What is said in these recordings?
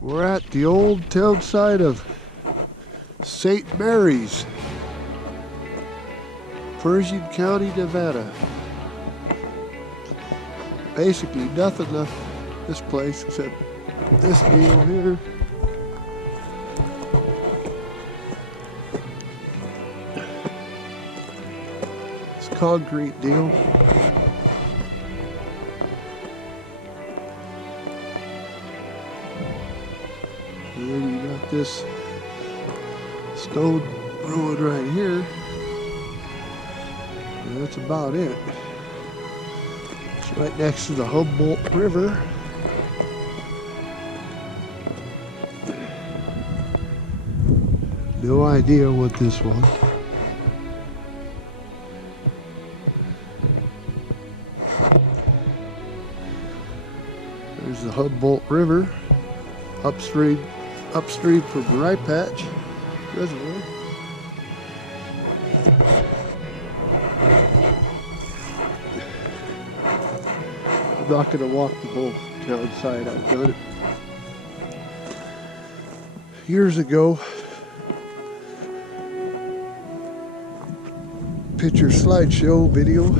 We're at the old town site of St. Marys, Pershing County, Nevada. Basically nothing left this place except this deal here. This concrete deal. And then you got this stone ruin right here. And that's about it. It's right next to the Humboldt River. No idea what this was. There's the Humboldt River, upstream from the Rye Patch Reservoir. I'm not going to walk the whole town site. I've done it years ago. Picture slideshow video.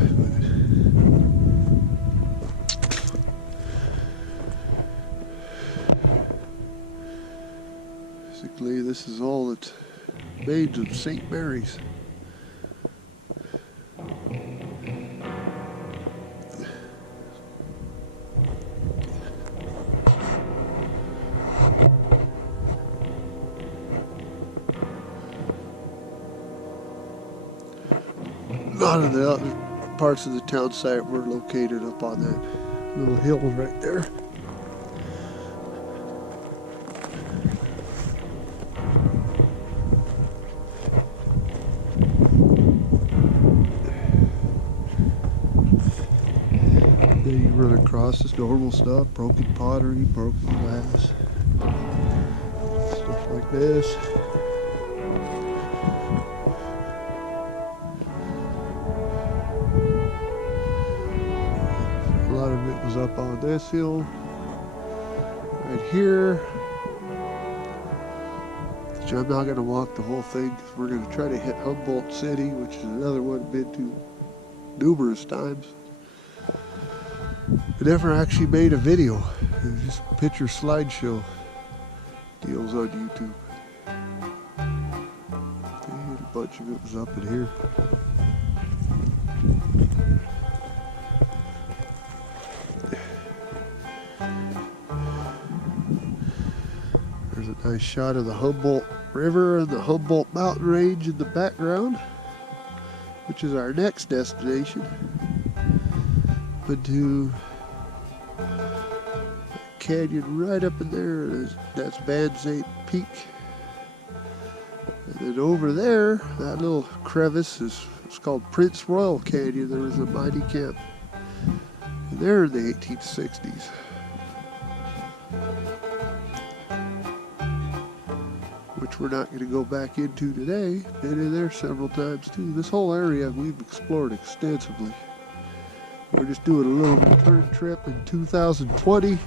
Basically, this is all that's made of St. Marys. A lot of the other parts of the town site were located up on that little hill right there. Then you run across this normal stuff, broken pottery, broken glass, stuff like this. A lot of it was up on this hill, right here. Which I'm not going to walk the whole thing. We're going to try to hit Humboldt City, which is another one I've been to numerous times. I never actually made a video. It was just picture slideshow deals on YouTube. And a bunch of it was up in here. There's a nice shot of the Humboldt River and the Humboldt Mountain Range in the background, which is our next destination. But to canyon right up in there, that's boasted Peak. And then over there, that little crevice it's called Prince Royal Canyon. There was a mining camp there in the 1860s. Which we're not going to go back into today. Been in there several times too. This whole area we've explored extensively. We're just doing a little return trip in 2020.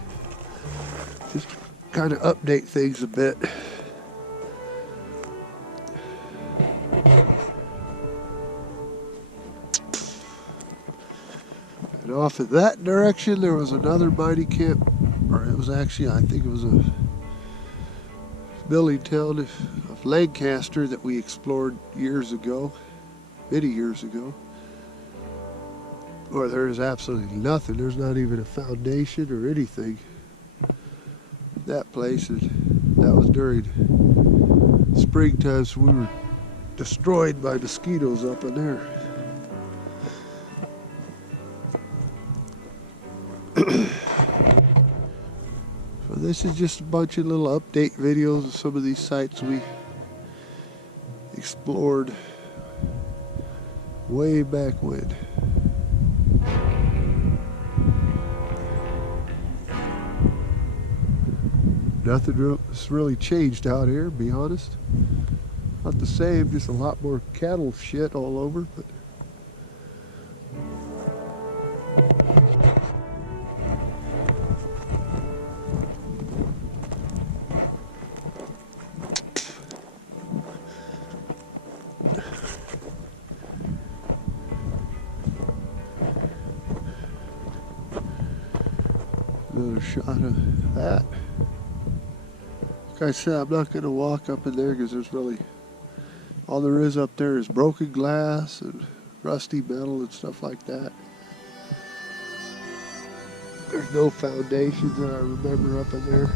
Just to kind of update things a bit. And off in that direction there was another mining camp, or it was actually, I think it was a milling town of Lancaster that we explored years ago, many years ago. Where there is absolutely nothing. There's not even a foundation or anything. That place, that was during springtime, so we were destroyed by mosquitoes up in there. So this is just a bunch of little update videos of some of these sites we explored way back when. Nothing has really changed out here, to be honest. Not the same, just a lot more cattle shit all over, but shot of that. Like I said, I'm not going to walk up in there because there's really, all there is up there is broken glass and rusty metal and stuff like that. There's no foundations that I remember up in there.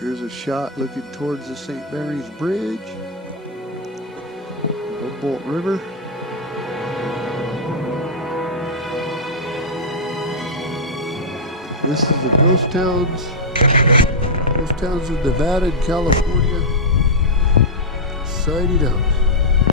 Here's a shot looking towards the St. Mary's Bridge, Humboldt River. This is the ghost towns of Nevada and California, signing out.